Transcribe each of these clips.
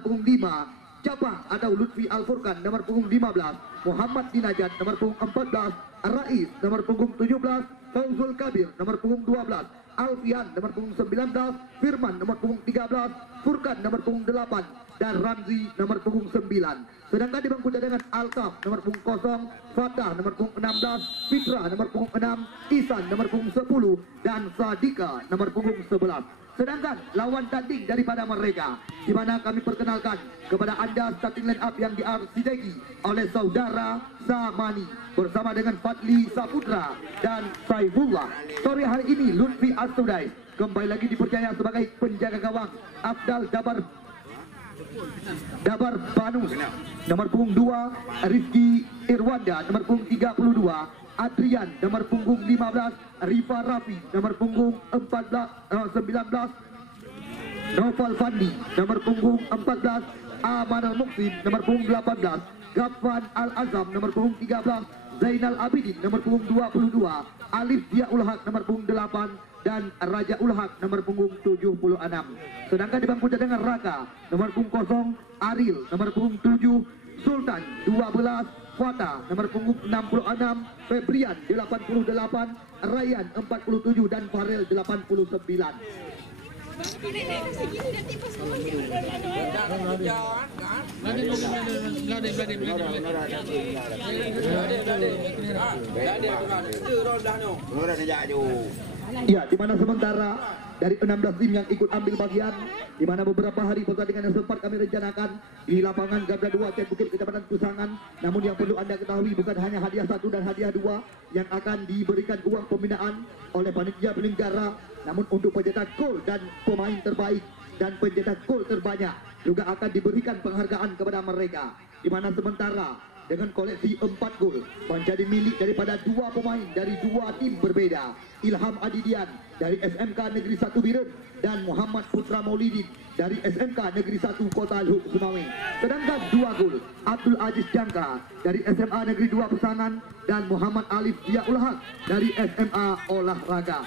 punggung 5, Cabang atau Lutfi Al-Furqan nomor punggung 15, Muhammad Dinajat nomor punggung 14, Rais nomor punggung 17, Fauzul Kabir nomor punggung 12, Alfian nomor punggung 19, Firman nomor punggung 13, Furkan nomor punggung 8, dan Ramzi nomor punggung 9. Sedangkan di bangku cadangan Alkaf nomor punggung 0, Fatah nomor punggung 16, Fitra nomor punggung 6, Isan nomor punggung 10, dan Sadika nomor punggung 11. Sedangkan lawan tanding daripada mereka, di mana kami perkenalkan kepada anda starting line up yang diarsiteki oleh saudara Samani bersama dengan Fadli Saputra dan Saifullah. Sore hari ini Lutfi As-Sudais kembali lagi dipercaya sebagai penjaga gawang. Abdal Dabar Banus nomor punggung 2, Rizky Irwanda nomor punggung 32, Adrian nomor punggung 15, Rifa Rafi nomor punggung 19, Noval Fandi nomor punggung 14, Amanal Muksin nomor punggung 18, Gafan Al-Azam nomor punggung 13, Zainal Abidin nomor punggung 22, Alif Diaul Haq nomor punggung 8, dan Raja Ulhaq nomor punggung 76. Sedangkan di bangku cadangan Raka nomor punggung 0, Aril nomor punggung 7, Sultan 12, Fata nomor punggung 66, Febrian 88, Ryan 47, dan Farel 89. Ya, di mana sementara dari 16 tim yang ikut ambil bagian, di mana beberapa hari pertandingan yang sempat kami rencanakan di lapangan Garda 2 Cek Bukit Kecamatan Kusangan. Namun yang perlu anda ketahui, bukan hanya hadiah 1 dan hadiah 2 yang akan diberikan uang pembinaan oleh panitia penyelenggara, namun untuk pencetak gol dan pemain terbaik dan pencetak gol terbanyak juga akan diberikan penghargaan kepada mereka. Di mana sementara dengan koleksi 4 gol menjadi milik daripada 2 pemain dari 2 tim berbeda, Ilham Adidian dari SMK Negeri 1 Biren dan Muhammad Putra Maulidin dari SMK Negeri 1 Kota Luhuk Sumawe. Sedangkan 2 gol Abdul Aziz Jangka dari SMA Negeri 2 Pesangan dan Muhammad Alif Diaul Haq dari SMA Olahraga.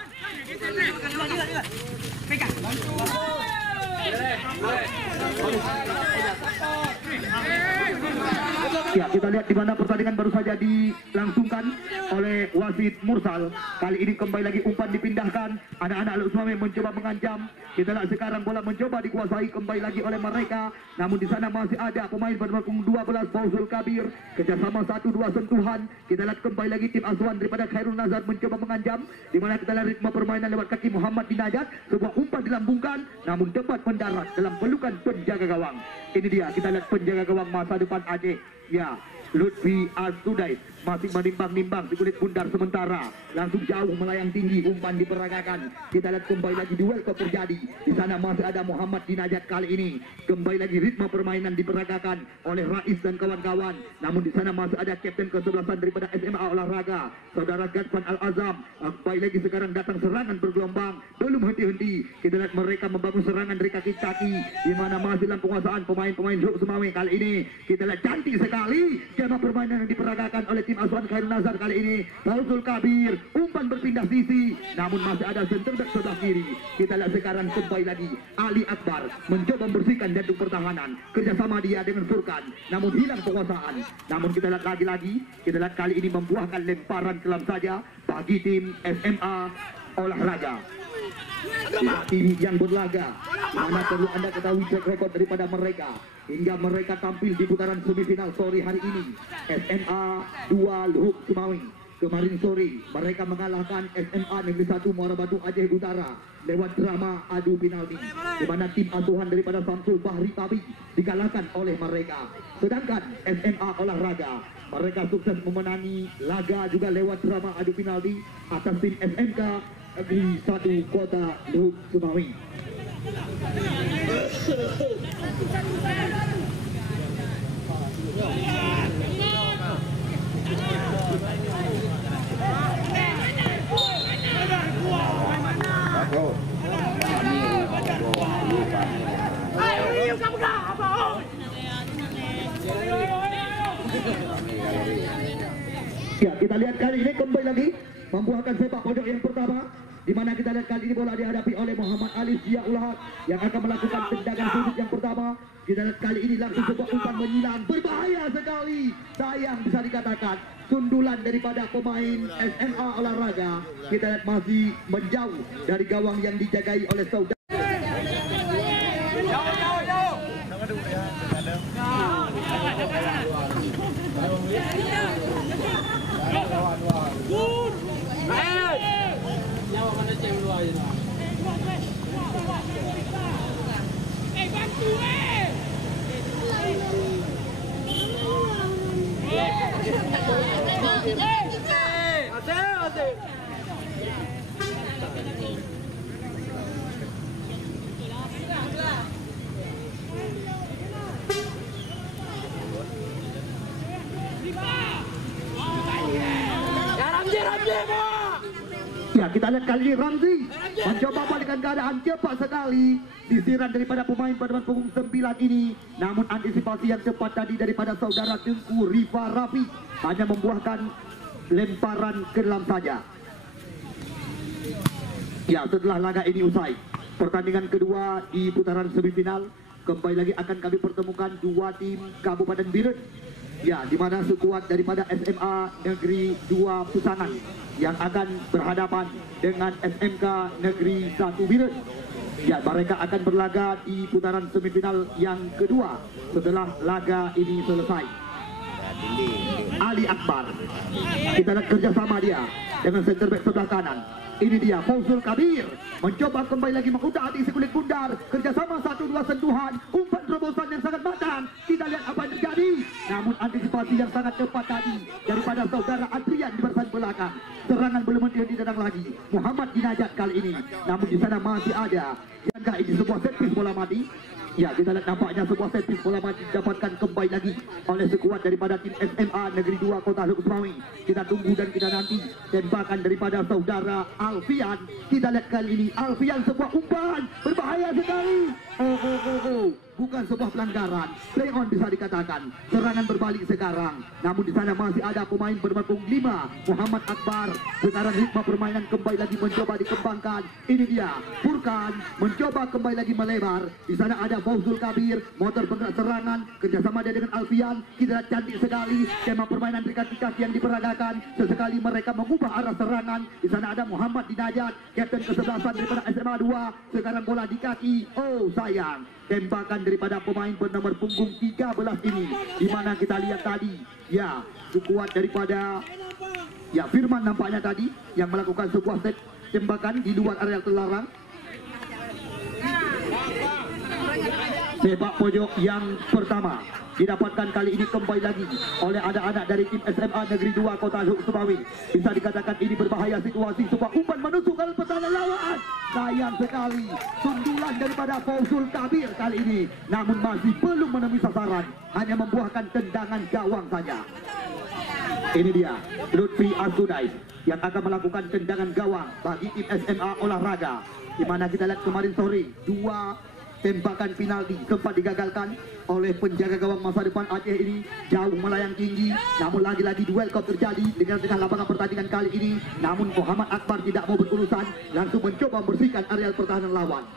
Ya, kita lihat di mana pertandingan baru saja dilangsungkan oleh wasit Mursal. Kali ini kembali lagi umpan dipindahkan, anak-anak Luhuk Sumawe mencoba mengancam. Kita lihat sekarang bola mencoba dikuasai kembali lagi oleh mereka. Namun di sana masih ada pemain bernomor 12 Fauzul Kabir, kerjasama 1-2 sentuhan. Kita lihat kembali lagi tim asuhan daripada Khairul Nazar mencoba mengancam, di mana kita lihat ritme permainan lewat kaki Muhammad Dinajat. Sebuah umpan dilambungkan namun tepat mendarat dalam pelukan penjaga gawang. Ini dia, kita lihat penjaga gawang masa depan Aceh. Ya, Lutfi As-Sudais masih menimbang-nimbang di kulit bundar sementara, langsung jauh melayang tinggi, umpan diperagakan. Kita lihat kembali lagi duel terjadi. Di sana masih ada Muhammad Dinajat. Kali ini kembali lagi ritme permainan diperagakan oleh Rais dan kawan-kawan. Namun di sana masih ada kapten ke-11 daripada SMA Olahraga, saudara Gadfan Al-Azam. Kembali lagi sekarang datang serangan bergelombang, belum henti-henti. Kita lihat mereka membangun serangan dari kaki-kaki, di mana masih dalam penguasaan pemain-pemain Luhuk Sumawe. Kali ini kita lihat cantik sekali skema permainan yang diperagakan oleh tim asuhan Khairul Nazar. Kali ini Fauzul Kabir, umpan berpindah sisi, namun masih ada center back sebelah kiri. Kita lihat sekarang kembali lagi Ali Akbar mencoba membersihkan jantung pertahanan, kerjasama dia dengan Furkan, namun hilang penguasaan. Namun kita lihat lagi-lagi, kita lihat kali ini membuahkan lemparan kelam saja bagi tim SMA Olahraga. Tim yang berlaga, mana perlu anda ketahui track record daripada mereka hingga mereka tampil di putaran semifinal sore hari ini. SMA 2 Luhuk Sumawe kemarin sore mereka mengalahkan SMA Negeri 1 Muara Batu Aceh Utara lewat drama adu penalti, di mana tim asuhan daripada Samsul Bahri Tabi dikalahkan oleh mereka. Sedangkan SMA Olahraga mereka sukses memenangi laga juga lewat drama adu penalti atas tim SMK Negeri 1 Kota Luhuk Sumawe. Ya, kita lihat kali ini kembali lagi membuahkan sepak pojok yang pertama. di mana kita lihat kali ini bola dihadapi oleh Muhammad Ali Ziaul-Haq yang akan melakukan tendangan sudut yang pertama. Kita lihat kali ini langsung sebuah umpan menyilang, berbahaya sekali. Sayang bisa dikatakan sundulan daripada pemain SMA Olahraga. Kita lihat masih menjauh dari gawang yang dijagai oleh saudara. Ya, kita lihat kali ini Ramzi mencoba balikan keadaan cepat sekali. Sisiran daripada pemain berdepan punggung 9 ini. Namun antisipasi yang cepat tadi daripada saudara Tengku Rifa Rafi hanya membuahkan lemparan ke dalam saja. Ya, setelah laga ini usai, pertandingan kedua di putaran semifinal kembali lagi akan kami pertemukan dua tim Kabupaten Biren. Ya, di mana skuad daripada SMA Negeri 2 Pusangan yang akan berhadapan dengan SMK Negeri 1 Biren. Ya, mereka akan berlaga di putaran semifinal yang kedua setelah laga ini selesai. Ali Akbar, kita lihat kerjasama dia dengan center back sebelah kanan. Ini dia Fauzul Kabir mencoba kembali lagi mengutak hati si kulit bundar. Kerjasama 1-2 sentuhan, umpan terobosan yang sangat matang. Kita lihat apa yang terjadi. Namun antisipasi yang sangat cepat tadi daripada saudara Adrian di barisan belakang. Serangan belum ditendang lagi Muhammad Dinajat kali ini. Namun di sana masih ada. Jangan ini sebuah set piece bola mati. Ya, kita lihat nampaknya sebuah set piece bola mati didapatkan kembali lagi oleh sekuat daripada tim SMA Negeri 2 Kota Lukmawi. Kita tunggu dan kita nanti tembakan daripada saudara Alfian. Kita lihat kali ini Alfian sebuah umpan berbahaya sekali. Bukan sebuah pelanggaran, play on bisa dikatakan. Serangan berbalik sekarang. Namun di sana masih ada pemain bernomor 5 Muhammad Akbar. Sekarang ritme permainan kembali lagi mencoba dikembangkan. Ini dia Furkan mencoba kembali lagi melebar. Di sana ada Fauzul Kabir, motor penggerak serangan, kerjasama dia dengan Alfian. Kita lihat cantik sekali skema permainan kaki yang diperagakan. Sesekali mereka mengubah arah serangan. Di sana ada Muhammad Dinajat, kapten kesebelasan daripada SMA 2. Sekarang bola di kaki. Oh sayang, tembakan daripada pemain bernomor punggung 13 ini, di mana kita lihat tadi ya sekuat daripada ya Firman nampaknya tadi yang melakukan sebuah set tembakan di luar area terlarang. Sepak pojok yang pertama didapatkan kali ini kembali lagi oleh anak-anak dari tim SMA Negeri 2 Kota Lukmawi. Bisa dikatakan ini berbahaya situasi, sebuah umpan menusuk ke pertahanan lawan. Sayang sekali sundulan daripada Fauzul Kabir kali ini, namun masih belum menemui sasaran, hanya membuahkan tendangan gawang saja. Ini dia Lutfi Asudai yang akan melakukan tendangan gawang bagi tim SMA Olahraga, di mana kita lihat kemarin sore dua tembakan penalti sempat digagalkan oleh penjaga gawang masa depan Aceh ini, jauh melayang tinggi. Namun lagi-lagi duel kau terjadi dengan tengah lapangan pertandingan kali ini. Namun Muhammad Akbar tidak mau berurusan, langsung mencoba membersihkan areal pertahanan lawan.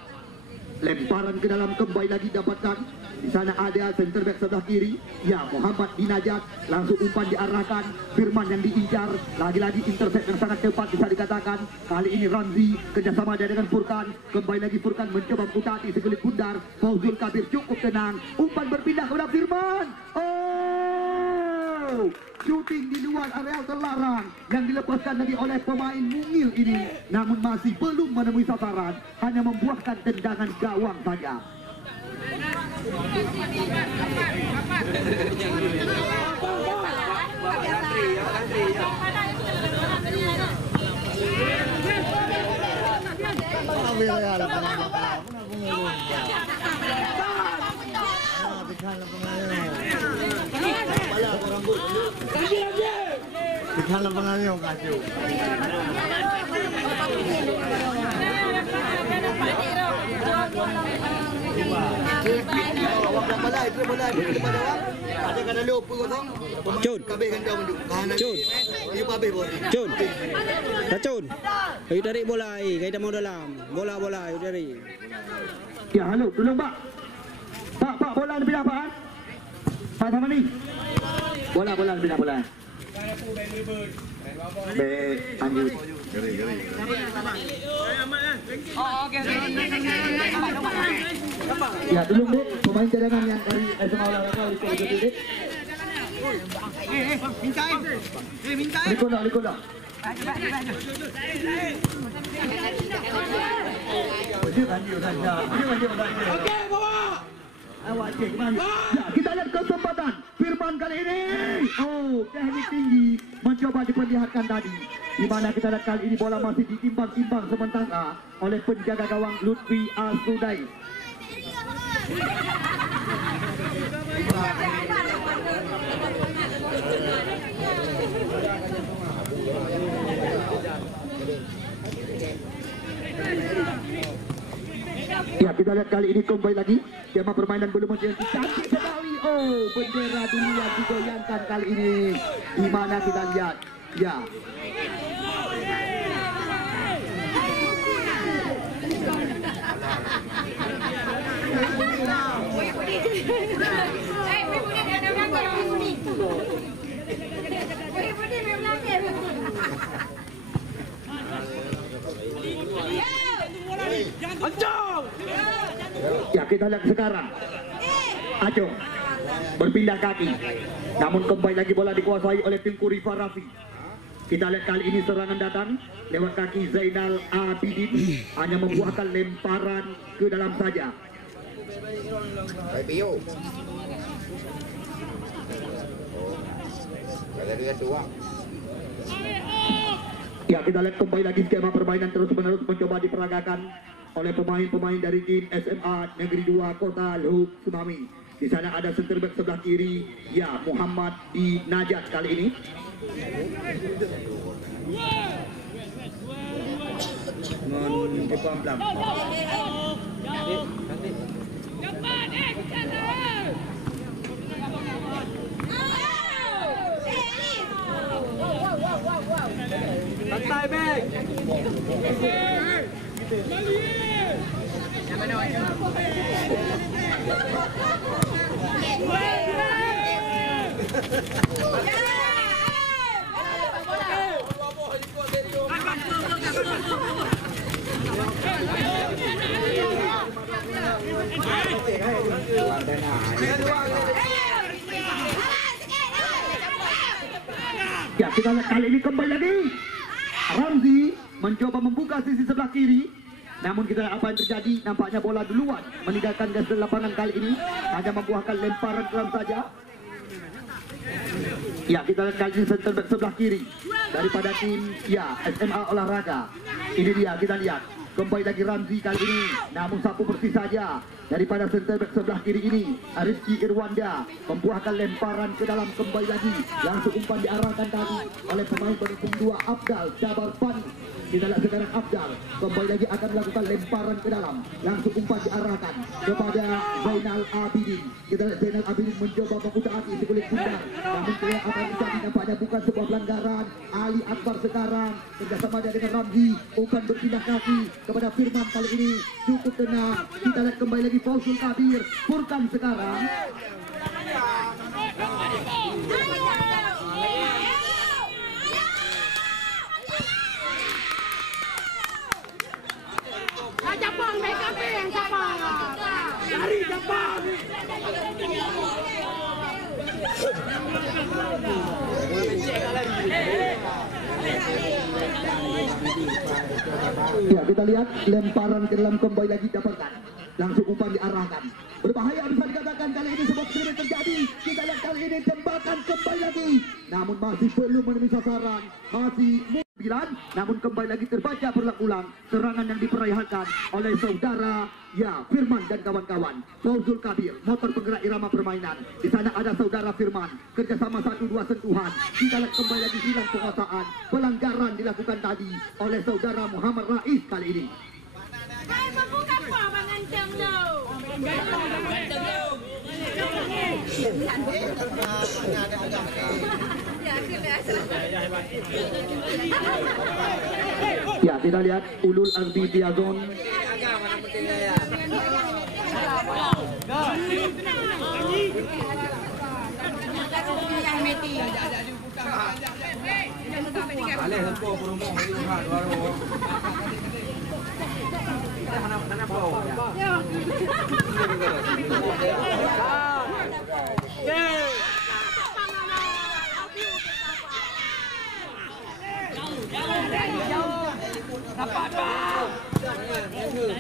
Lemparan ke dalam kembali lagi dapatkan. Di sana ada center back sebelah kiri, ya Muhammad Dinajat. Langsung umpan diarahkan, Firman yang diincar. Lagi-lagi intercept yang sangat cepat bisa dikatakan. Kali ini Ramzi kerjasama dia dengan Furkan. Kembali lagi Furkan mencoba mengutati segelit bundar. Fauzul Kabir cukup tenang. Umpan berpindah kepada Firman. Oh, shooting di luar area terlarang yang dilepaskan lagi oleh pemain mungil ini. Namun masih belum menemui sasaran, hanya membuahkan tendangan gawang saja. Kalau pengaruh kacau. Cun. Cun. Racun. Ayo tarik bola air, kita mau dalam. Bola ayo tarik. Ya, halo, tolong Pak. Pak, bola pindah Pak. Pak sama ni. Bola pindah bola. Lanjut. Ya, tolong Dek, pemain cadangan yang dari SMA Olahraga Dek. Liko dah. Okey, bawa. Awak cek mana? Ya, kita lihat kesempatan Firman kali ini. Oh, teknik tinggi mencoba diperlihatkan tadi. Di mana kita lihat kali ini bola masih ditimbang-timbang sementara oleh penjaga gawang Lutfi Asudai. Ya, kita lihat kali ini kembali lagi tema permainan belum menjadi cantik sekali. Oh, bendera dunia digoyangkan kali ini. Di mana kita lihat, ya. Ya, kita lihat sekarang Ajo berpindah kaki, namun kembali lagi bola dikuasai oleh tim Kurifa Rafi. Kita lihat kali ini serangan datang lewat kaki Zainal Abidin, hanya membuahkan lemparan ke dalam saja. Ya, kita lihat kembali lagi skema permainan terus-menerus mencoba diperagakan oleh pemain-pemain dari tim SMA Negeri 2 Kota Lehuk Sumami. Di sana ada center back sebelah kiri, ya, Muhammad di Najat kali ini. Santai, Bek. Ya, kita lihat kali ini kembali lagi Ramzi mencoba membuka sisi sebelah kiri, namun kita lihat apa yang terjadi. Nampaknya bola duluan meninggalkan gas lapangan kali ini, hanya membuahkan lemparan dalam saja. Ya, kita lihat kali ini center back sebelah kiri daripada tim, ya, SMA Olahraga. Ini dia, kita lihat kembali lagi Ramzi kali ini, namun sapu bersih saja daripada center back sebelah kiri ini. Rizky Irwanda membuahkan lemparan ke dalam, kembali lagi langsung umpan diarahkan tadi oleh pemain pendukung 2 Abdal Jabar Pani. Kita lihat sekarang Abdal kembali lagi akan melakukan lemparan ke dalam, langsung umpan diarahkan kepada Zainal Abidin. Kita lihat Zainal Abidin mencoba memutar-atik sekulit pundar, namun terlihat apa yang terjadi, nampaknya bukan sebuah pelanggaran. Ali Akbar sekarang kerjasama dengan Ramzi, umpan berpindah kaki kepada Firman kali ini cukup tenang. Kita lihat kembali lagi Fausul Kabir, Furkan sekarang. Jepang mereka yang sama. Dari Jepang. Ya, kita lihat lemparan ke dalam kembali lagi dapatkan, langsung umpan diarahkan. Berbahaya bisa dikatakan kali ini sebab sudah terjadi. Kita lihat kali ini tembakan kembali lagi, namun masih belum menemui sasaran. Masih 9 namun kembali lagi terbaca berulang-ulang serangan yang diperlihatkan oleh saudara Firman dan kawan-kawan. Fauzul Kabir, motor penggerak irama permainan. Di sana ada saudara Firman, kerjasama 1-2 sentuhan. Kita lihat kembali lagi hilang penguasaan. Pelanggaran dilakukan tadi oleh saudara Muhammad Rais kali ini. Ya, kita lihat Ulul Ardi Diazon.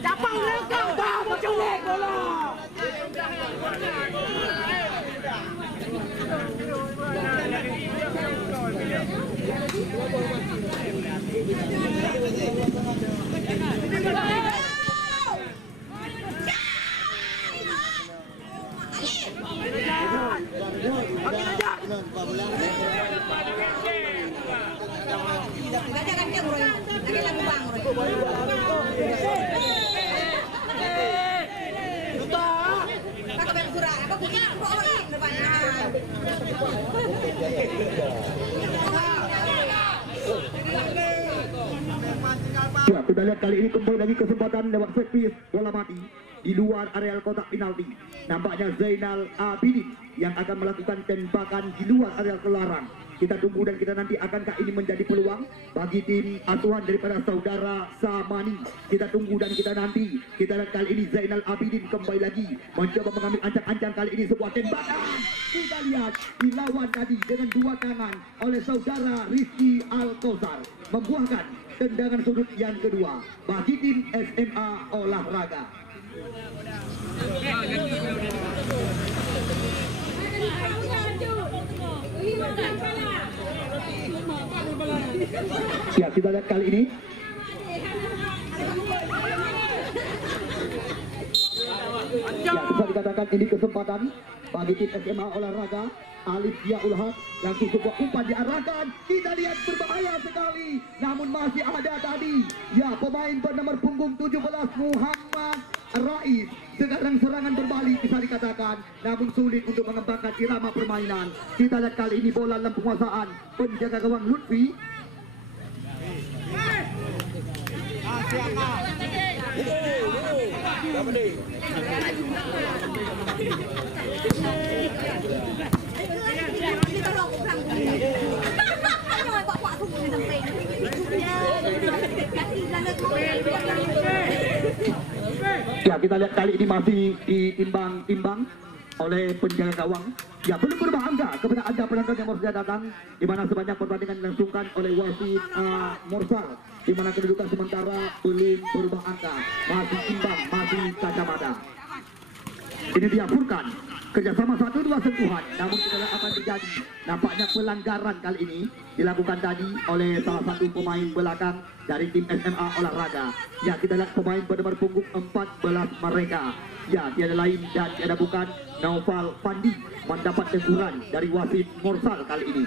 Japang lekang dah menculik bola. Ya, kita lihat kali ini kembali lagi kesempatan lewat servis bola mati di luar areal kotak penalti. Nampaknya Zainal Abidin yang akan melakukan tembakan di luar areal kelarang. Kita tunggu dan kita nanti akankah ini menjadi peluang bagi tim asuhan daripada saudara Samani. Kita tunggu dan kita nanti. Kita lihat kali ini Zainal Abidin kembali lagi mencoba mengambil ancang-ancang kali ini sebuah tembakan. Kita lihat dilawan tadi dengan dua tangan oleh saudara Rizky Alkosar, membuahkan tendangan sudut yang kedua bagi tim SMA Olahraga. Ya, kita lihat kali ini. Ya, bisa dikatakan ini kesempatan bagi tim SMA Olahraga. Alif Ziaul Haq langsung sebuah umpan diarahkan. Kita lihat berbahaya sekali, namun masih ada tadi. Ya, pemain bernomor punggung 17 Muhammad Rais. Sekarang serangan berbalik bisa dikatakan, namun sulit untuk mengembangkan irama permainan. Kita lihat kali ini bola dalam penguasaan penjaga gawang Lutfi. Ya, kita lihat kali ini masih ditimbang-timbang oleh penjaga gawang. Ya, belum berbahaya kepada anda penonton yang baru saja datang, di mana sebanyak pertandingan dilangsungkan oleh wasit Mursal, di mana kedudukan sementara belum berubah angka, masih imbang, masih kacamata. Ini dia Furkan, kerjasama 1-2 sentuhan, namun kita lihat akan terjadi. Nampaknya pelanggaran kali ini dilakukan tadi oleh salah satu pemain belakang dari tim SMA Olahraga. Ya, kita lihat pemain bernomor punggung 14 mereka. Ya, tiada lain dan tiada bukan Naufal Fandi mendapat teguran dari wasit Mursal kali ini.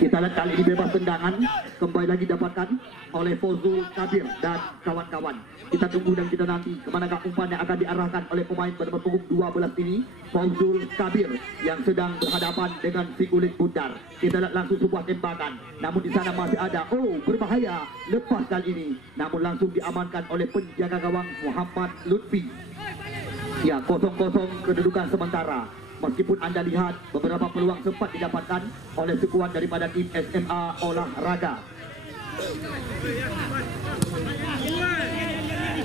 Kita lihat kali ini bebas tendangan kembali lagi dapatkan oleh Fauzul Kabir dan kawan-kawan. Kita tunggu dan kita nanti kemanakah umpan yang akan diarahkan oleh pemain bernomor punggung 12 ini, Fauzul Kabir, yang sedang berhadapan dengan si kulit bundar. Kita lihat langsung sebuah tembakan, namun di sana masih ada, berbahaya, lepas kali ini, namun langsung diamankan oleh penjaga gawang Muhammad Lutfi. Ya, 0-0 kedudukan sementara. Meskipun anda lihat beberapa peluang sempat didapatkan oleh sekuat daripada tim SMA Olahraga.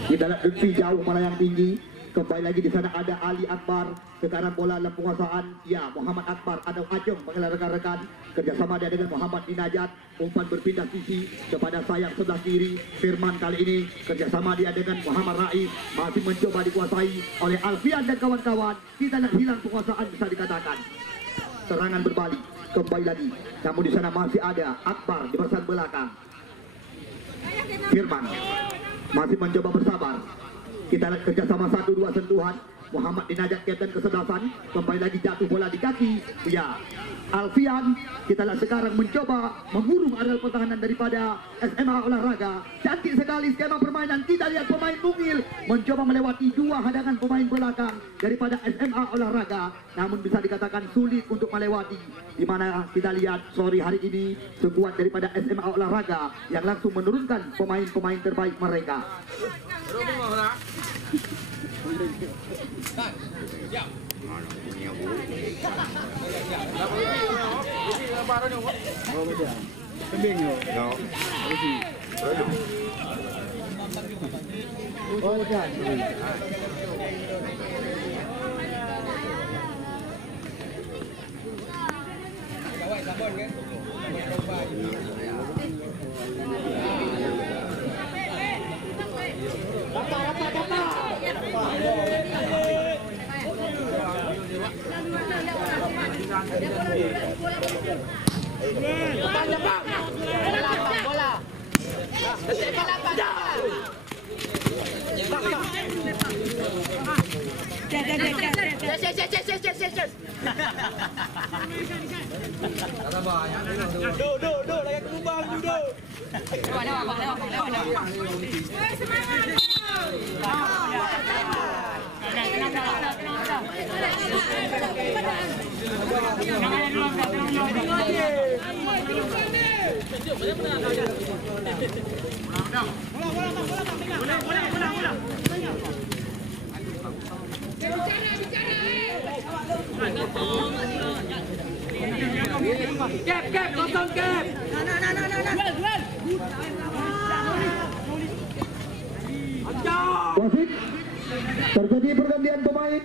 Kita lihat Lutfi jauh melayang tinggi. Kembali lagi di sana ada Ali Akbar. Sekarang bola dalam penguasaan. Ya, Muhammad Akbar atau Ajeng panggil rekan-rekan. Kerjasama dia dengan Muhammad Dinajat. Umpan berpindah sisi kepada sayap sebelah kiri. Firman kali ini kerjasama dia dengan Muhammad Rais. Masih mencoba dikuasai oleh Alfian dan kawan-kawan. Kita lihat hilang penguasaan bisa dikatakan. Serangan berbalik. kembali lagi. Namun di sana masih ada Akbar di barisan belakang. Firman masih mencoba bersabar. Kita lihat kerjasama 1-2 sentuhan. Muhammad Dinajat kapten kesebelasan, kembali lagi jatuh bola di kaki. Ya, Alfian, kita lihat sekarang mencoba mengurung areal pertahanan daripada SMA Olahraga. Cantik sekali skema permainan. Kita lihat pemain Mungil mencoba melewati dua hadangan pemain belakang daripada SMA Olahraga, namun bisa dikatakan sulit untuk melewati. Di mana kita lihat sore hari ini sekuat daripada SMA Olahraga yang langsung menurunkan pemain-pemain terbaik mereka. Kep, kosong kep. Wasit, terjadi pergantian pemain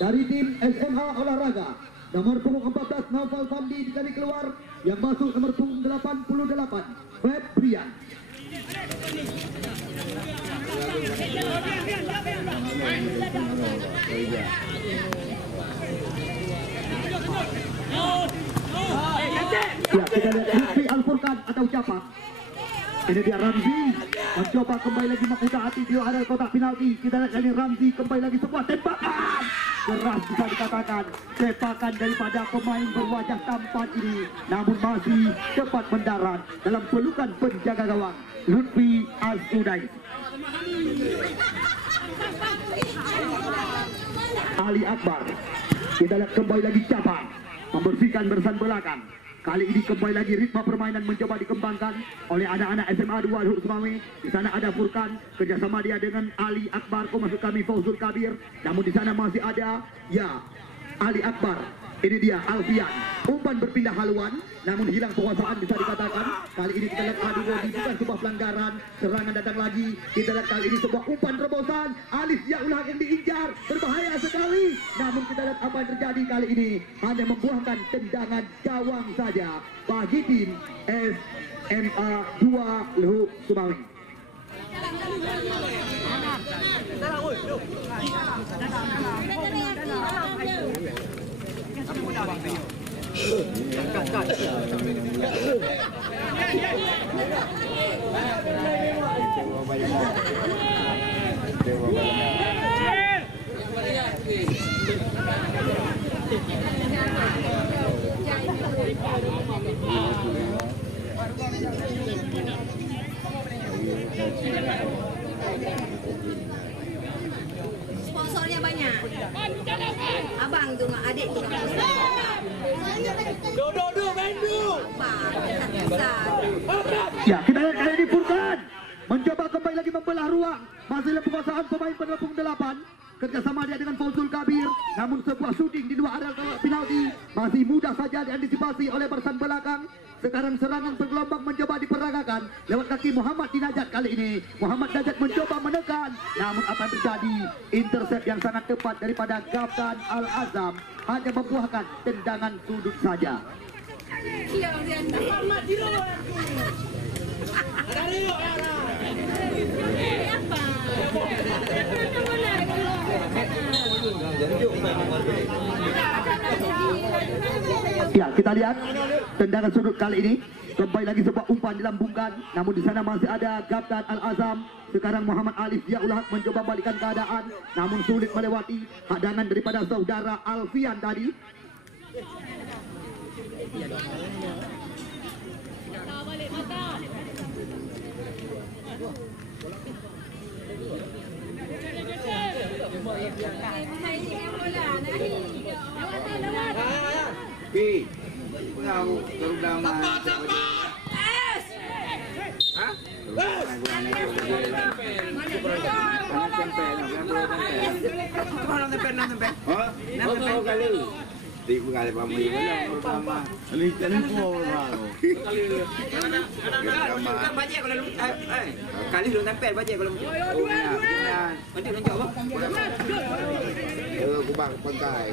dari tim SMA Olahraga. Nomor punggung 14 Naufal Famdi ditarik keluar, yang masuk nomor punggung 88 Fred Brian. Ya, kita lihat Lutfi Al-Furqan atau Capak. Ini dia Ramzi mencoba kembali lagi membuka hati di area kotak penalti. Kita lihat dari Ramzi kembali lagi sebuah tembakan keras, bisa dikatakan tembakan daripada pemain berwajah tampan ini, namun masih cepat mendarat dalam pelukan penjaga gawang Lutfi Al-Sudais. Ali Akbar, kita lihat kembali lagi Capak membersihkan barisan belakang. Kali ini kembali lagi ritme permainan mencoba dikembangkan oleh anak-anak SMA 2 Luhut Sumawe. Di sana ada Furkan, kerjasama dia dengan Ali Akbar, maksud kami Fauzul Kabir. Namun di sana masih ada ya Ali Akbar. Ini dia Alfian, umpan berpindah haluan, namun hilang penguasaan bisa dikatakan. Kali ini kita lihat adu bodi, bukan sebuah pelanggaran. Serangan datang lagi, kita lihat kali ini sebuah umpan terobosan. Alif Ziaulah yang diincar, berbahaya sekali. Namun kita lihat apa yang terjadi kali ini, hanya membuahkan tendangan gawang saja bagi tim SMA 2 Luhut Sumawe. Sponsornya banyak. Abang tuh nggak, adik tuh nggak. Do, Bendu. Ya, kita lihat kali ini Furkan mencoba kembali lagi membelah ruang. Masih ada penguasaan pemain pendukung 8. Kerjasama dia dengan Fauzul Kabir, namun sebuah shooting di dua area penalti masih mudah saja diantisipasi oleh barisan belakang. Sekarang serangan bergelombang mencoba diperagakan lewat kaki Muhammad Dinajat. Kali ini Muhammad Dinajat mencoba menekan, namun apa yang terjadi? Intercept yang sangat tepat daripada Kapten Al-Azam hanya membuahkan tendangan sudut saja. Ya, kita lihat tendangan sudut kali ini. Kembali lagi sebuah umpan dilambungkan. Namun di sana masih ada Kapten Al-Azam. Sekarang Muhammad Alif dia ulah mencoba balikan keadaan. Namun sulit melewati hadangan daripada saudara Alfian tadi. Di kali pamili pertama. Ini po baru. Kali lu tempel baca kalau nanti lu coba. Aku bang pangkai.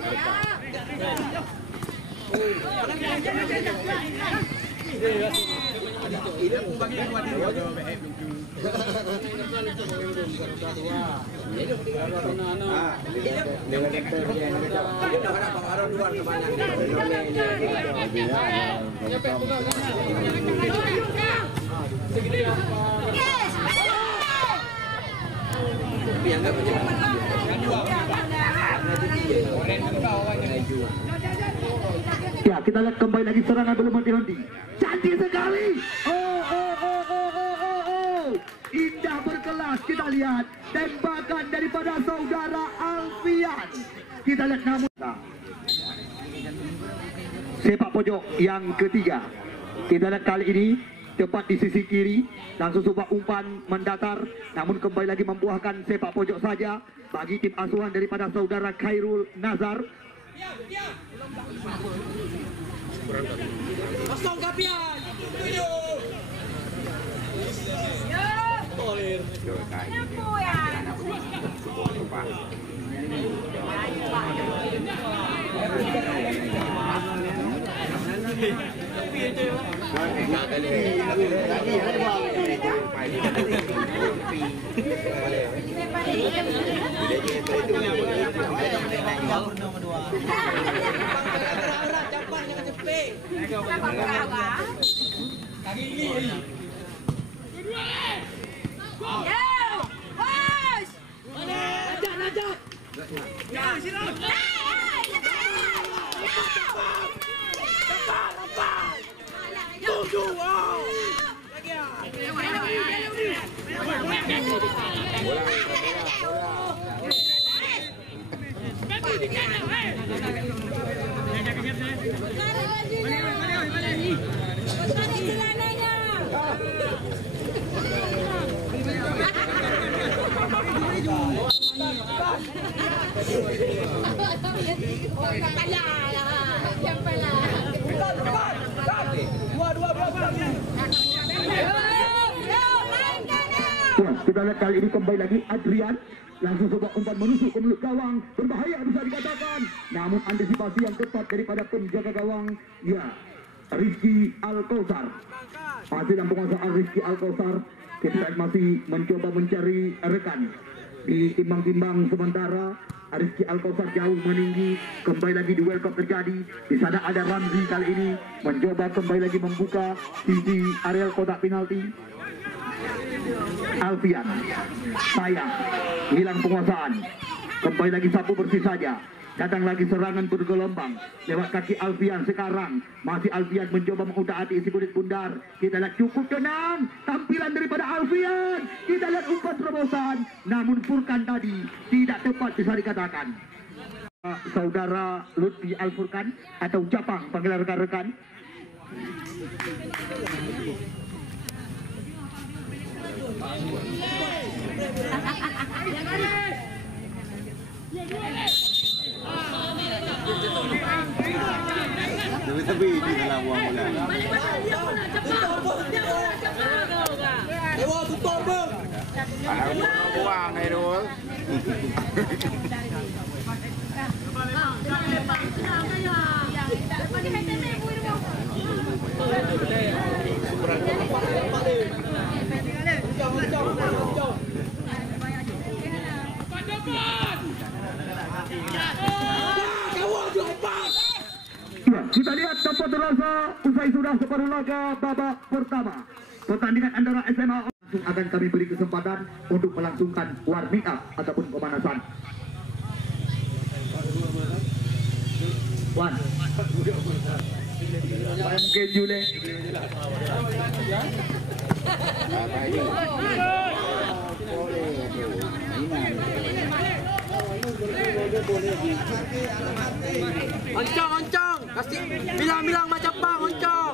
Ya, kita lihat kembali lagi serangan belum henti-henti. Cantik sekali. Indah berkelas. Kita lihat tembakan daripada saudara Alfian. Kita lihat namun sepak pojok yang ketiga. Kita lihat kali ini tepat di sisi kiri, langsung sebuah umpan mendatar, namun kembali lagi membuahkan sepak pojok saja bagi tim asuhan daripada saudara Khairul Nazar. Kosong Kapian. Kita lihat kali ini kembali lagi Adrian langsung coba umpan menusuk ke mulut gawang, berbahaya bisa dikatakan. Namun antisipasi yang tepat daripada penjaga gawang, ya Rizky Alkausar. Masih dalam penguasaan Rizky Alkausar. Kita masih mencoba mencari rekan di timbang-timbang sementara. Rizky Alkausar jauh meninggi. Kembali lagi duel cup terjadi. Di sana ada Ramzi kali ini mencoba kembali lagi membuka sisi areal kotak penalti. Alfian sayang hilang penguasaan. Kembali lagi sapu bersih saja. Datang lagi serangan bergelombang lewat kaki Alfian. Sekarang masih Alfian mencoba mengutak-atik isi kulit bundar. Kita lihat cukup tenang tampilan daripada Alfian. Kita lihat umpan terobosan, namun Furkan tadi tidak tepat bisa dikatakan. Saudara Lutfi Al-Furkan atau Japang panggilan rekan-rekan. Tapi di dalam uang bulan. Dewa tutup bang. Ada uang ni dulu. Kita lihat tempat pemirsa, usai sudah separuh laga babak pertama pertandingan antara SMA, langsung akan kami beri kesempatan untuk melangsungkan warming up ataupun pemanasan. Wan, saya mungkin Jule. Oncong. Kasih bilang macam bang oncong.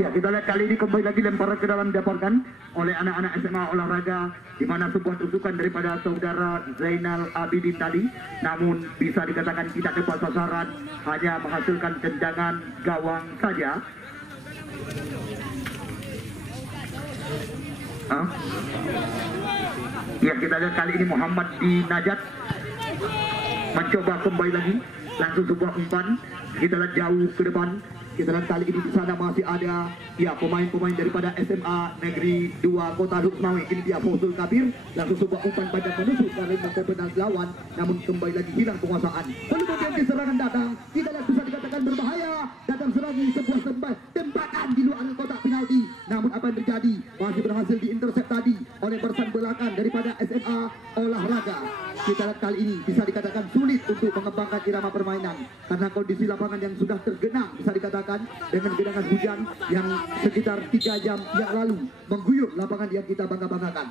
Ya, kita lihat kali ini kembali lagi lemparan ke dalam didapatkan oleh anak-anak SMA olahraga, di mana sebuah tusukan daripada saudara Zainal Abidin tadi, namun bisa dikatakan tidak tepat sasaran, hanya menghasilkan tendangan gawang saja. Ya, kita lihat kali ini Muhammad di Najat mencoba kembali lagi, langsung sebuah umpan. Kita lihat jauh ke depan. Kita lihat kali ini di sana masih ada ya pemain-pemain daripada SMA Negeri 2 Kota Lukmawi. Ini dia Fauzul Kabir, langsung sebuah umpan pada menusuk dari memperbenar lawan, namun kembali lagi hilang penguasaan. Belum kemudian serangan datang, kita lihat bisa dikatakan berbahaya, datang serangi sebuah tembakan di luar kotak penalti. Namun apa yang terjadi? Masih berhasil diintersep tadi oleh bersan belakang daripada SMA olahraga. Kita lihat kali ini bisa dikatakan sulit untuk mengembangkan irama permainan karena kondisi lapangan yang sudah tergenang, bisa dikatakan dengan genangan hujan yang sekitar 3 jam yang lalu mengguyur lapangan yang kita bangga-banggakan.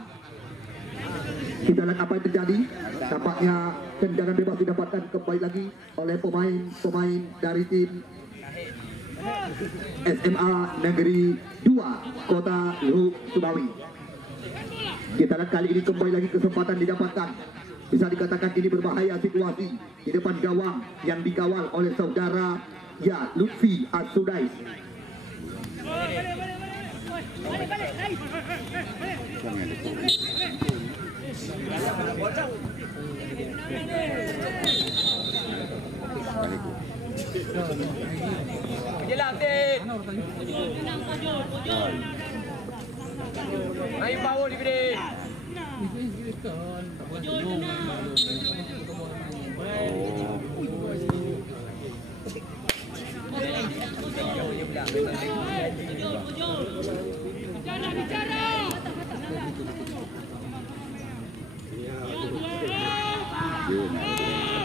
Kita lihat apa yang terjadi. Tampaknya tendangan bebas didapatkan kembali lagi oleh pemain dari tim SMA Negeri 2 Kota Lukmawi. Kita lihat kali ini kembali lagi kesempatan didapatkan. Bisa dikatakan ini berbahaya situasi di depan gawang yang dikawal oleh saudara ya Lutfi As-Sudais. Jelas Din. Main power di gede.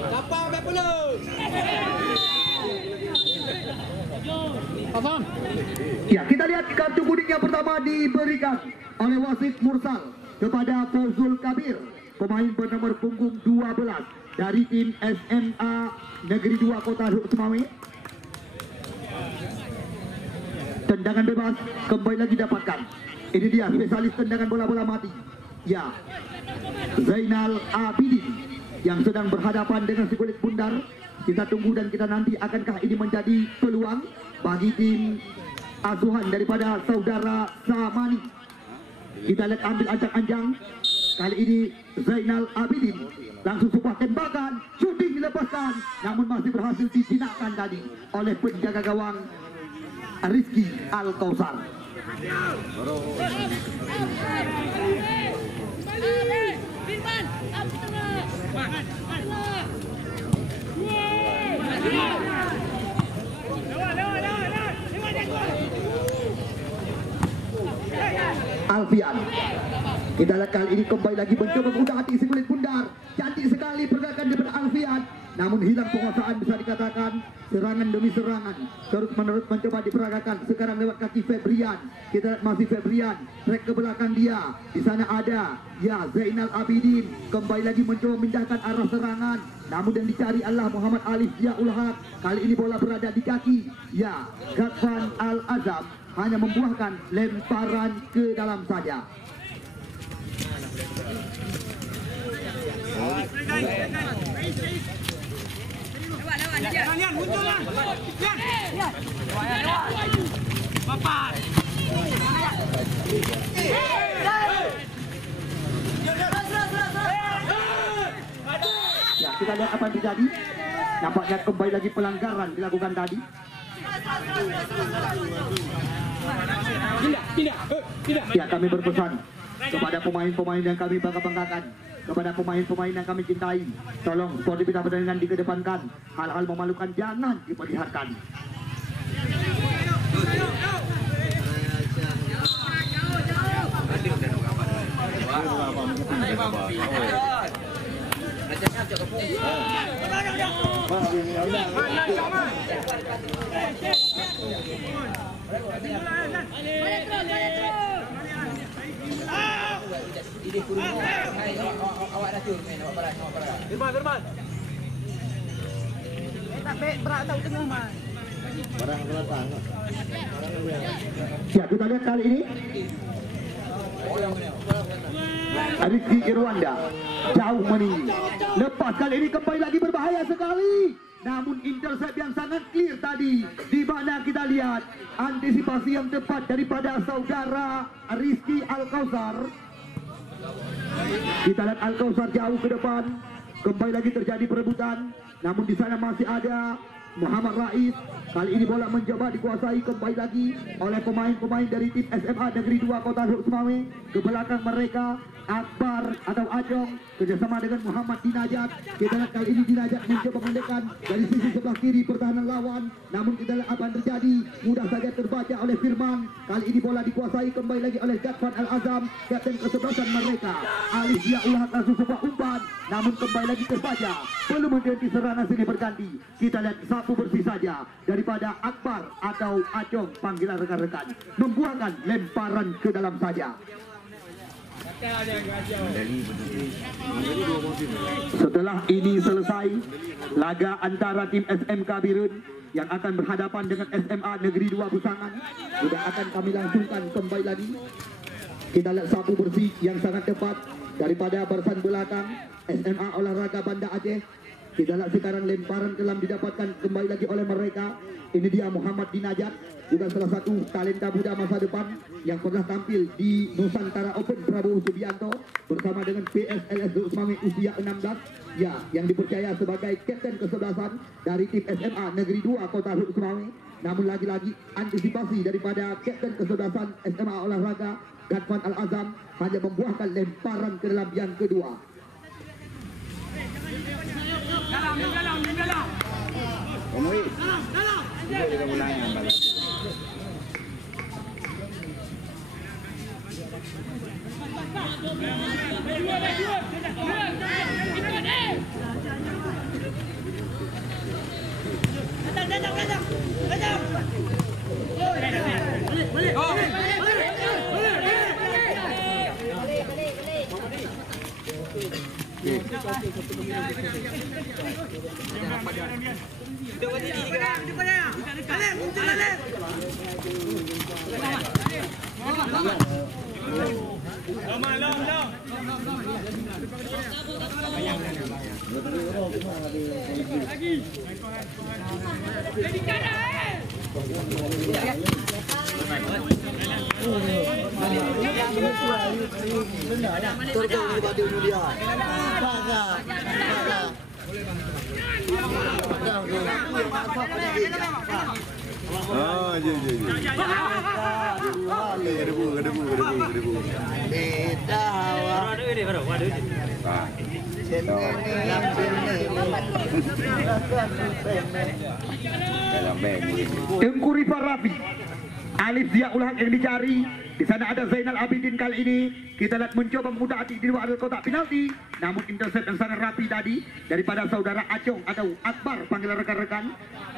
Kapal penuh. Ya, kita lihat kartu kuning yang pertama diberikan oleh wasit Mursal kepada Fauzul Kabir, pemain bernomor punggung 12 dari tim SMA Negeri 2 Kota Lukmawi. Tendangan bebas kembali lagi dapatkan. Ini dia spesialis tendangan bola-bola mati. Ya, Zainal Abidin yang sedang berhadapan dengan si kulit bundar. Kita tunggu dan kita nanti akankah ini menjadi peluang bagi tim asuhan daripada saudara Samani. Kita lihat ambil ancang-ancang. Kali ini Zainal Abidin langsung sebuah tembakan, shooting dilepaskan, namun masih berhasil dijinakkan tadi oleh penjaga gawang Rizky Al-Kausar. Alfian, kita lihat kali ini kembali lagi mencoba mengudak hati si kulit bundar. Cantik sekali pergerakan daripada Alfian. namun hilang penguasaan, bisa dikatakan serangan demi serangan terus menerus mencoba diperagakan. Sekarang lewat kaki Febrian, kita lihat masih Febrian track ke belakang dia. Di sana ada ya Zainal Abidin, kembali lagi mencoba memindahkan arah serangan, namun yang dicari adalah Muhammad Alif Ziaul Haq. Kali ini bola berada di kaki ya Ghazwan Al-Azam, hanya membuahkan lemparan ke dalam saja. Ya, kita lihat apa yang terjadi. Nampaknya kembali lagi pelanggaran dilakukan tadi. Ya, kami berpesan kepada pemain-pemain yang kami bangga-banggakan, kepada pemain-pemain yang kami cintai, tolong sportivitas pertandingan dikedepankan. Hal-hal memalukan jangan diperlihatkan. Firman. Ya, kita lihat kali ini Rizky Irwanda jauh meninggi, lepas kali ini kembali lagi berbahaya sekali. Namun intercept yang sangat clear tadi, di mana kita lihat antisipasi yang tepat daripada saudara Rizky Al-Kausar. Kita lihat Al-Kausar jauh ke depan, kembali lagi terjadi perebutan. Namun di sana masih ada Muhammad Rais. Kali ini bola mencoba dikuasai kembali lagi oleh pemain-pemain dari tim SMA Negeri 2 Kota Teluk Semawe. Ke belakang mereka Akbar atau Ajong kerjasama dengan Muhammad Dinajat. Kita lihat kali ini Dinajat mencoba mendekat dari sisi sebelah kiri pertahanan lawan. Namun kita lihat apa yang terjadi, mudah saja terbaca oleh Firman. Kali ini bola dikuasai kembali lagi oleh Ghazwan Al-Azam, kapten kesebelasan mereka. Alif Ziaul Haq langsung sebuah umpan, namun kembali lagi terbaca. Belum menjadi serangan sini berganti. Kita lihat sapu bersih saja daripada Akbar atau Ajong, panggilan rekan-rekan, membuahkan lemparan ke dalam saja. Setelah ini selesai, laga antara tim SMK Birun yang akan berhadapan dengan SMA Negeri 2 Busangan sudah akan kami langsungkan kembali lagi. Kita lihat sapu bersih yang sangat tepat daripada barisan belakang SMA Olahraga Banda Aceh. Kita lihat sekarang lemparan telah didapatkan kembali lagi oleh mereka. Ini dia Muhammad Dinajat, juga salah satu talenta muda masa depan yang pernah tampil di Nusantara Open Prabowo Subianto bersama dengan PSLS Teluk Semawe usia 16. Ya, yang dipercaya sebagai kapten kesebelasan dari tim SMA Negeri 2 Kota Teluk Semawe. Namun lagi-lagi antisipasi daripada kapten kesebelasan SMA Olahraga Ghazwan Al-Azam hanya membuahkan lemparan ke dalam yang kedua. Tengku Rifah Rafi Alif Ziaul Haq yang dicari. Di sana ada Zainal Abidin kali ini. Kita lihat mencoba mengudaki di luar kotak penalti. Namun intercept yang sangat rapi tadi daripada saudara Acong atau Akbar panggilan rekan-rekan.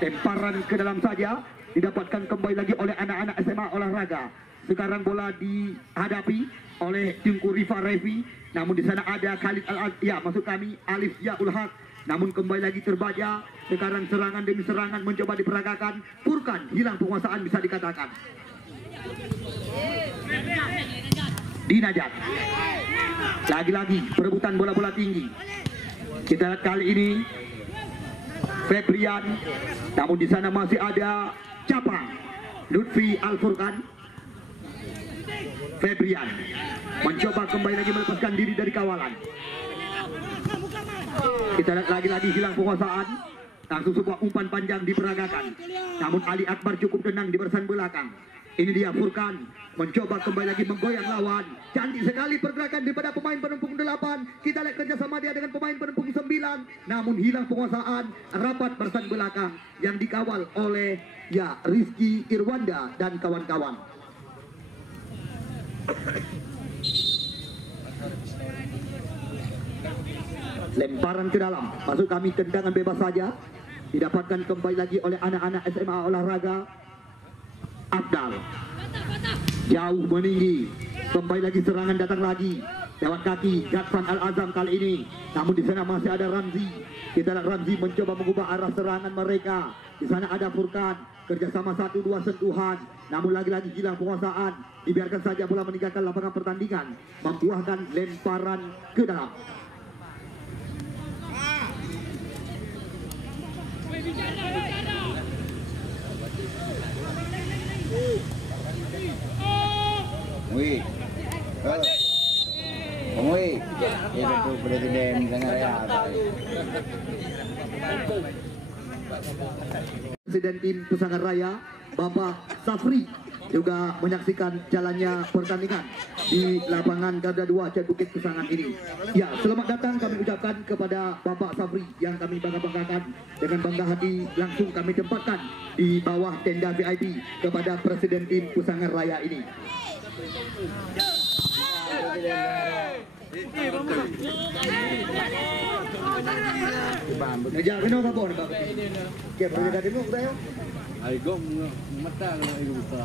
Temparan ke dalam saja didapatkan kembali lagi oleh anak-anak SMA olahraga. Sekarang bola dihadapi oleh Tengku Rifa Revi. Namun di sana ada Khalid ya maksud kami Alif Ziaul Haq. Namun kembali lagi terbaca. Sekarang serangan demi serangan mencoba diperagakan. Furkan hilang penguasaan bisa dikatakan. Dinajat. Lagi-lagi perebutan bola-bola tinggi. Kita lihat kali ini Febrian. Namun di sana masih ada Capa Lutfi Al-Furkan. Febrian mencoba kembali lagi melepaskan diri dari kawalan. Kita lihat lagi-lagi hilang penguasaan. Langsung sebuah umpan panjang diperagakan. Namun Ali Akbar cukup tenang di barisan belakang. Ini dia Furkan mencoba kembali lagi menggoyang lawan. Cantik sekali pergerakan daripada pemain penempung 8. Kita lihat kerjasama dia dengan pemain penempung 9. Namun hilang penguasaan. Rapat barisan belakang yang dikawal oleh ya Rizky Irwanda dan kawan-kawan. Lemparan ke dalam, masuk kami tendangan bebas saja. Didapatkan kembali lagi oleh anak-anak SMA olahraga. Abdal jauh meninggi, kembali lagi serangan datang lagi lewat kaki Gatfan Al-Azam kali ini. Namun di sana masih ada Ramzi. Kita lihat Ramzi mencoba mengubah arah serangan mereka. Di sana ada Furkan, kerjasama 1-2 sentuhan. Namun lagi-lagi hilang penguasaan. Dibiarkan saja bola meninggalkan lapangan pertandingan, membuahkan lemparan ke dalam. Wih. Wih. Itu presiden negara. Presiden tim Pusaka Raya Bapak Safri juga menyaksikan jalannya pertandingan di lapangan Garda 2 Cek Bukit Kesangan ini. Ya, selamat datang kami ucapkan kepada Bapak Safri yang kami bangga-banggakan. Dengan bangga hati langsung kami tempatkan di bawah tenda VIP kepada Presiden tim Pusaka Raya ini. Ngejar minum apa pun, Bapak? Oke, pergi minum saya. Aigom mata aigom ta.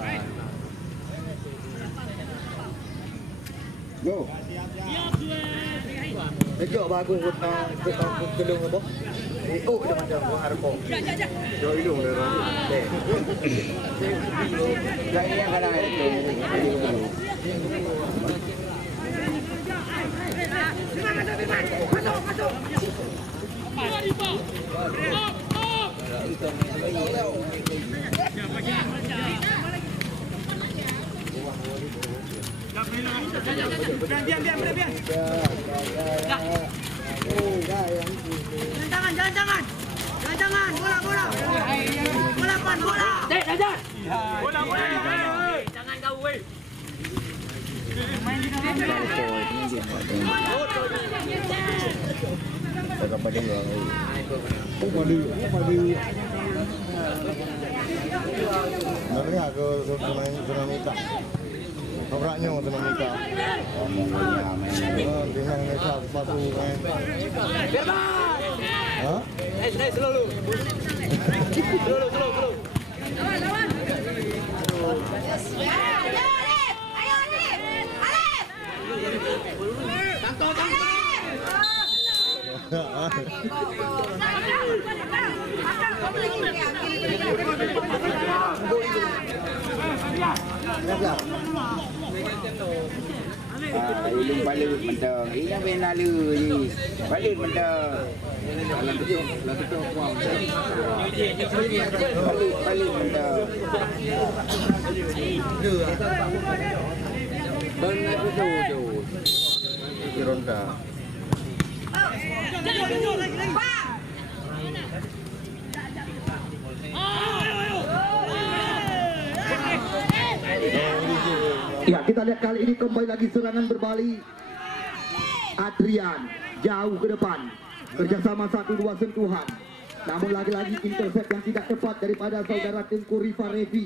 Go. Ngejar bagus gedung apa? Oh, dah macam harpo. Yo hidung dah. Lagi yang kadang itu. Jangan, bola. Bola pan, bola. Bola. Jangan kau weh. Nanti aku tsunami. Orang nyo tsunami. Dengan mereka sepatu main. Hah? Slow. Lawan. Ayo, Alif. Tangkap. Ilung balut mentang. Ini apa yang lalu ni? Balut mentang. Lalu tu kuang. Balut mentang. Benar tu. Ronda. Ya, kita lihat kali ini kembali lagi serangan berbalik. Adrian jauh ke depan, kerjasama 1-2 sentuhan. Namun lagi-lagi intercept yang tidak tepat daripada saudara Tengku Rifa Revi.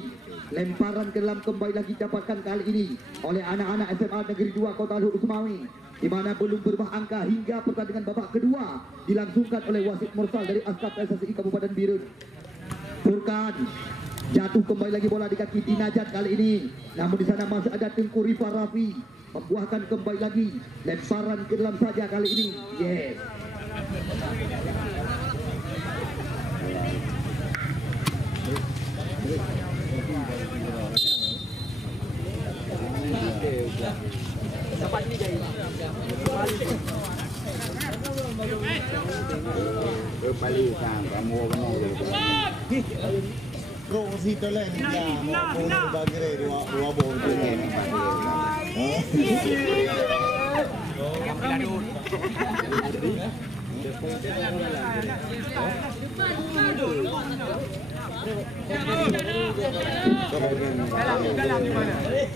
Lemparan ke dalam kembali lagi dapatkan kali ini oleh anak-anak SMA Negeri 2 Kota Luhur Semawi, di mana belum berubah angka hingga pertandingan babak kedua dilangsungkan oleh wasit Mursal dari Askap SSI Kabupaten Birun. Furkan jatuh kembali lagi bola di kaki Dinajat kali ini. Namun di sana masih ada Tengku Rifa Rafi membuahkan kembali lagi lemparan ke dalam saja kali ini. Yes. Balik sang kamu Bro, kita lain ya, mau bagi dua bom tu ni.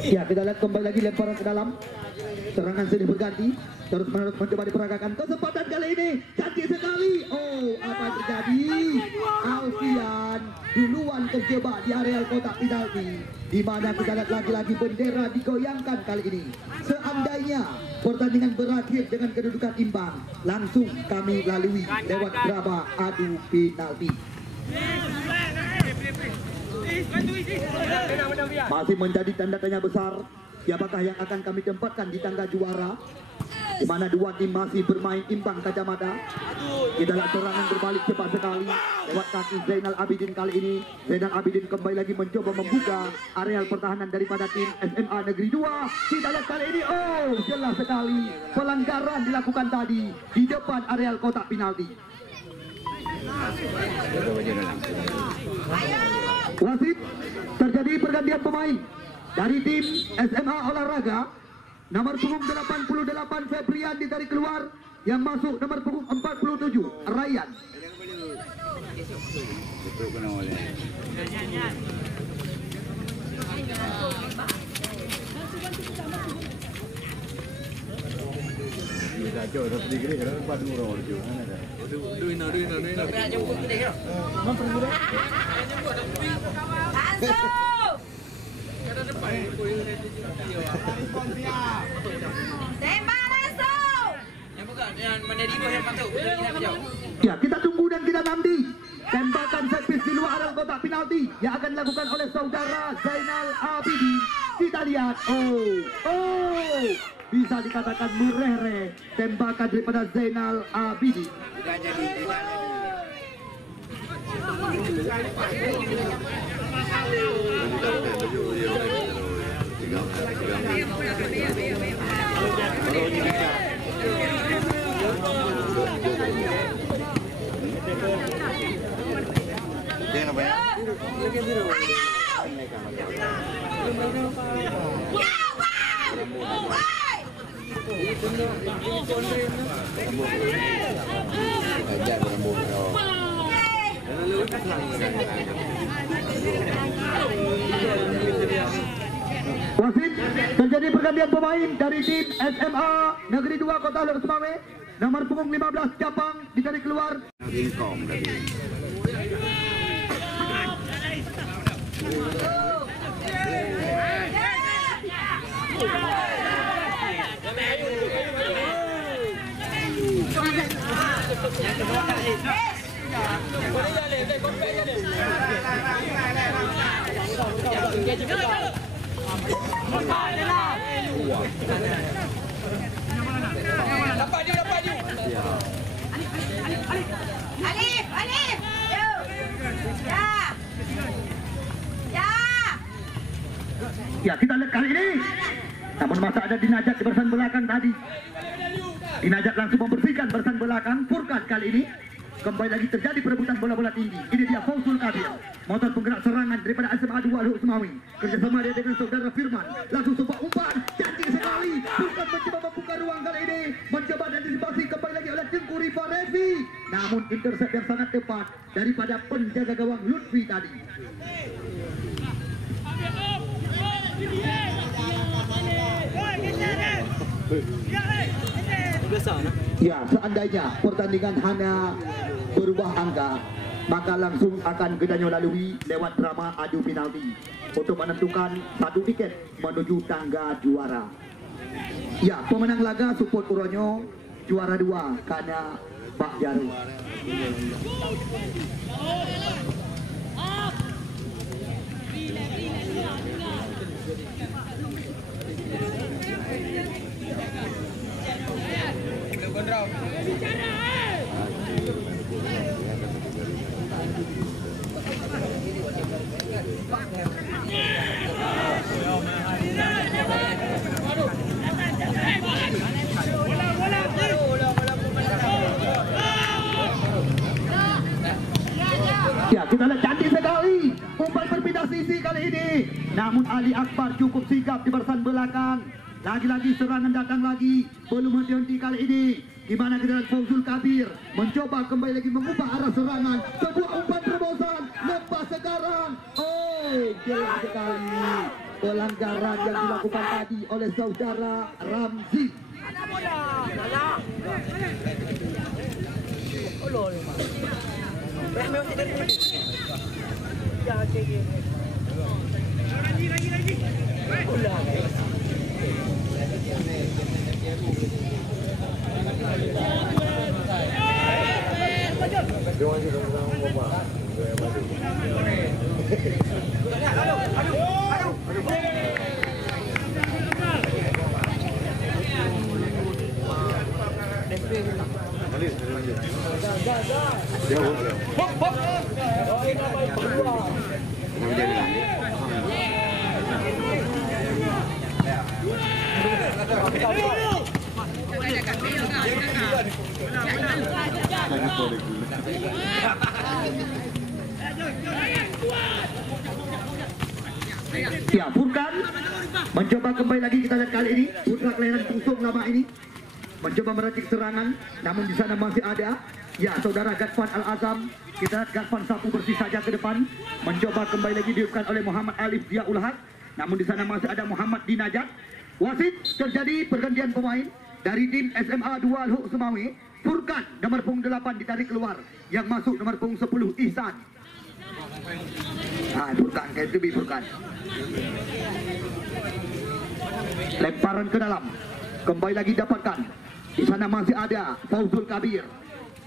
Ya, kita lihat kembali lagi lemparan ke dalam. Serangan sini berganti, terus menerus mencoba diperagakan. Kesempatan kali ini cantik sekali. Oh, apa yang terjadi? Alfian duluan terjebak di areal kotak penalti, di mana kita lihat lagi-lagi bendera digoyangkan kali ini. Seandainya pertandingan berakhir dengan kedudukan imbang, langsung kami lalui lewat drama adu penalti. Masih menjadi tanda tanya besar, siapakah yang akan kami tempatkan di tangga juara, di mana dua tim masih bermain imbang kacamata. Kita lihat serangan berbalik cepat sekali lewat kaki Zainal Abidin kali ini. Zainal Abidin kembali lagi mencoba membuka areal pertahanan daripada tim SMA Negeri 2. Kita lihat kali ini, oh jelas sekali pelanggaran dilakukan tadi di depan areal kotak penalti. Wasit, terjadi pergantian pemain dari tim SMA Olahraga. Nomor punggung 88 Febrian ditarik keluar, yang masuk nomor punggung 47 Ryan. Ya, kita tunggu dan kita nanti tembakan set piece di luar areal kotak penalti yang akan dilakukan oleh saudara Zainal Abidin. Kita lihat, oh, bisa dikatakan mereh-reh tembakan daripada Zainal Abidin. Wasit, terjadi pergantian pemain dari tim SMA Negeri 2 Kota Luhur Semawe. Nomor punggung 15 Japang ditarik keluar. Alif. Ya, kita lihat kali ini. Namun masa ada Dinajat di barisan belakang tadi. Dinajat langsung membersihkan barisan belakang. Furkan kali ini kembali lagi terjadi perebutan bola-bola tinggi. Ini dia Fausul Kabir, motor penggerak serangan daripada SMA 2 Luhur Semawi. Kerjasama dia dengan saudara Firman. Langsung sebuah umpan cantik sekali. Furkan mencoba membuka ruang kali ini, mencoba dan antisipasi kembali lagi oleh Tengku Rifa Revi. Namun intercept yang sangat tepat daripada penjaga gawang Lutfi tadi. Ya, seandainya pertandingan hanya berubah angka, maka langsung akan Gedanyo lalui lewat drama adu penalti untuk menentukan satu tiket menuju tangga juara. Ya, pemenang laga Support Uronyo, juara 2 karena Pak Jaru. Ya, kita lihat cantik sekali umpan berpindah sisi kali ini. Namun Ali Akbar cukup sigap di barisan belakang. Lagi-lagi serangan datang lagi, belum henti-henti kali ini. Di mana kita lihat Fauzul Kabir mencoba kembali lagi mengubah arah serangan. Sebuah umpan terobosan, lepas sekarang. Oh, jelas sekali pelanggaran yang dilakukan tadi oleh saudara Ramzi. Ya, Furkan mencoba kembali lagi, kita lihat kali ini putra kelahiran Pusung lama ini mencoba meracik serangan, namun di sana masih ada ya saudara Gadfan Al-Azam. Kita lihat Gadfan sapu bersih saja ke depan, mencoba kembali lagi dihidupkan oleh Muhammad Alif Ziaul Haq, namun di sana masih ada Muhammad Dinajat. Wasit, terjadi pergantian pemain dari tim SMA 2 Al-Huq Semawi. Furkan nomor punggung 8 ditarik keluar, yang masuk nomor punggung 10 Ihsan. Furkan, kayak itu Furkan. Lemparan ke dalam, kembali lagi dapatkan. Di sana masih ada Fauzul Kabir.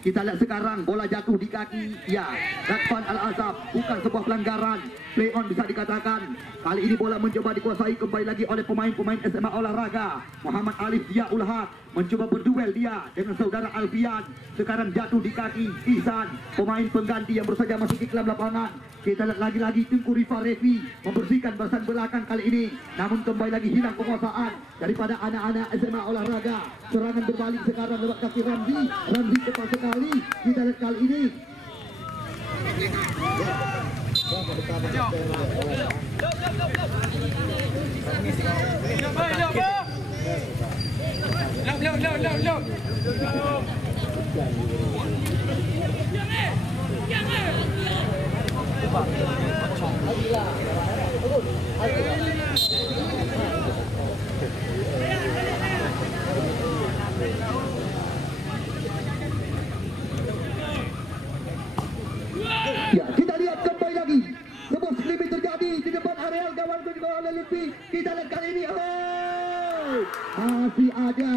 Kita lihat sekarang bola jatuh di kaki ya Gadfan Al-Azam, bukan sebuah pelanggaran, play on bisa dikatakan. Kali ini bola mencoba dikuasai kembali lagi oleh pemain-pemain SMA olahraga. Muhammad Alif Ziaul Haq mencoba berduel dia dengan saudara Alfian. Sekarang jatuh di kaki Ihsan, pemain pengganti yang baru saja masuk ke dalam lapangan. Kita lihat lagi-lagi Tengku Rifa Revi membersihkan barisan belakang kali ini, namun kembali lagi hilang penguasaan daripada anak-anak SMA olahraga. Serangan berbalik sekarang lewat kaki Ramzi. Ramzi cepat sekali. Kita lihat kali ini. Ya, kita lihat kembali lagi sebuah slipping terjadi di depan areal gawang juga oleh Lutfi. Kita lihat kali ini, masih ada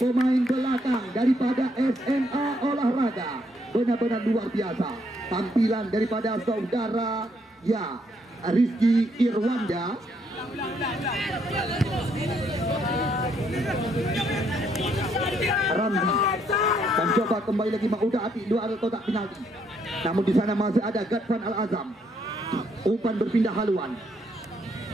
pemain belakang daripada SMA olahraga. Benar-benar luar biasa tampilan daripada saudara ya Rizky Irwanda. Ramzi mencoba kembali lagi mengudah api dua kotak penalti. Namun di sana masih ada Gadfan Al-Azam. Umpan berpindah haluan.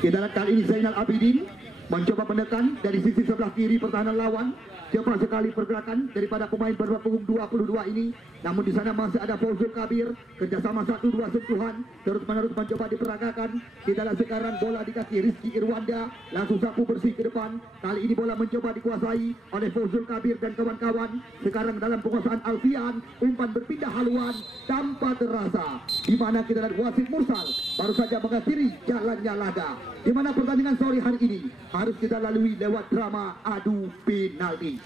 Kita lihat kali ini Zainal Abidin mencoba menekan dari sisi sebelah kiri pertahanan lawan. Cepat sekali pergerakan daripada pemain berpunggung 22 ini. Namun di sana masih ada Fauzul Kabir, kerjasama 1-2 sentuhan terus-menerus mencoba diperagakan. Kita lihat sekarang bola di kaki Rizky Irwanda, langsung sapu bersih ke depan. Kali ini bola mencoba dikuasai oleh Fauzul Kabir dan kawan-kawan. Sekarang dalam penguasaan Alfian, umpan berpindah haluan tanpa terasa. Di mana kita lihat wasit Mursal baru saja mengakhiri jalannya laga. Di mana pertandingan sore hari ini harus kita lalui lewat drama adu penalti.